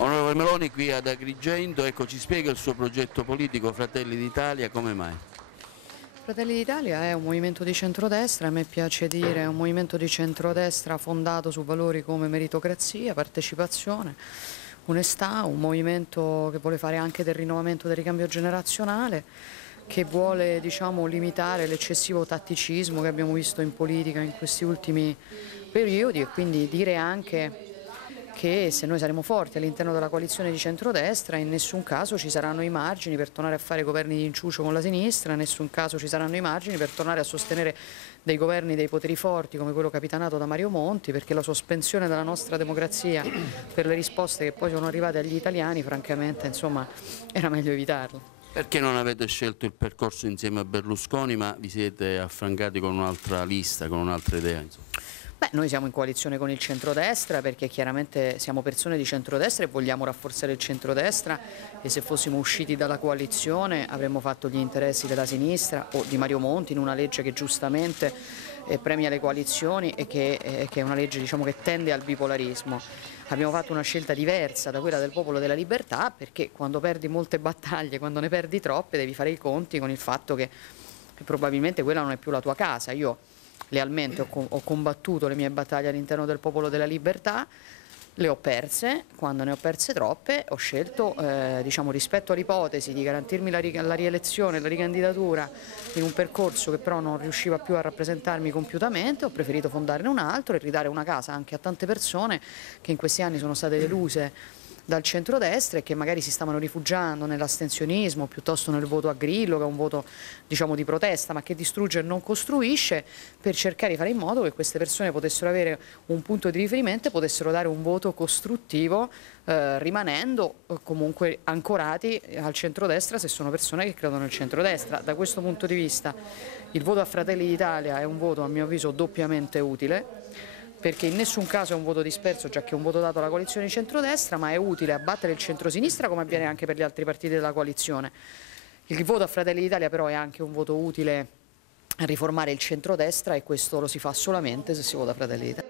Onorevole Meloni, qui ad Agrigento, ecco, ci spiega il suo progetto politico Fratelli d'Italia, come mai? Fratelli d'Italia è un movimento di centrodestra, a me piace dire è un movimento di centrodestra fondato su valori come meritocrazia, partecipazione, onestà, un movimento che vuole fare anche del rinnovamento del ricambio generazionale, che vuole, diciamo, limitare l'eccessivo tatticismo che abbiamo visto in politica in questi ultimi periodi e quindi dire anche che se noi saremo forti all'interno della coalizione di centrodestra in nessun caso ci saranno i margini per tornare a fare governi di inciucio con la sinistra, in nessun caso ci saranno i margini per tornare a sostenere dei governi dei poteri forti come quello capitanato da Mario Monti, perché la sospensione della nostra democrazia per le risposte che poi sono arrivate agli italiani, francamente, insomma, era meglio evitarlo. Perché non avete scelto il percorso insieme a Berlusconi, ma vi siete affrancati con un'altra lista, con un'altra idea, insomma? Beh, noi siamo in coalizione con il centrodestra perché chiaramente siamo persone di centrodestra e vogliamo rafforzare il centrodestra e se fossimo usciti dalla coalizione avremmo fatto gli interessi della sinistra o di Mario Monti in una legge che giustamente premia le coalizioni e che è una legge, diciamo, che tende al bipolarismo. Abbiamo fatto una scelta diversa da quella del Popolo della Libertà perché quando perdi molte battaglie, quando ne perdi troppe, devi fare i conti con il fatto che probabilmente quella non è più la tua casa. Io lealmente ho combattuto le mie battaglie all'interno del Popolo della Libertà, le ho perse, quando ne ho perse troppe ho scelto, diciamo, rispetto all'ipotesi di garantirmi la rielezione, la ricandidatura in un percorso che però non riusciva più a rappresentarmi compiutamente, ho preferito fondarne un altro e ridare una casa anche a tante persone che in questi anni sono state deluse dal centrodestra e che magari si stavano rifugiando nell'astensionismo piuttosto nel voto a Grillo, che è un voto, diciamo, di protesta ma che distrugge e non costruisce, per cercare di fare in modo che queste persone potessero avere un punto di riferimento e potessero dare un voto costruttivo rimanendo comunque ancorati al centrodestra se sono persone che credono nel centrodestra. Da questo punto di vista il voto a Fratelli d'Italia è un voto a mio avviso doppiamente utile, perché in nessun caso è un voto disperso, già che è un voto dato alla coalizione di centrodestra, ma è utile a battere il centrosinistra come avviene anche per gli altri partiti della coalizione. Il voto a Fratelli d'Italia però è anche un voto utile a riformare il centrodestra e questo lo si fa solamente se si vota Fratelli d'Italia.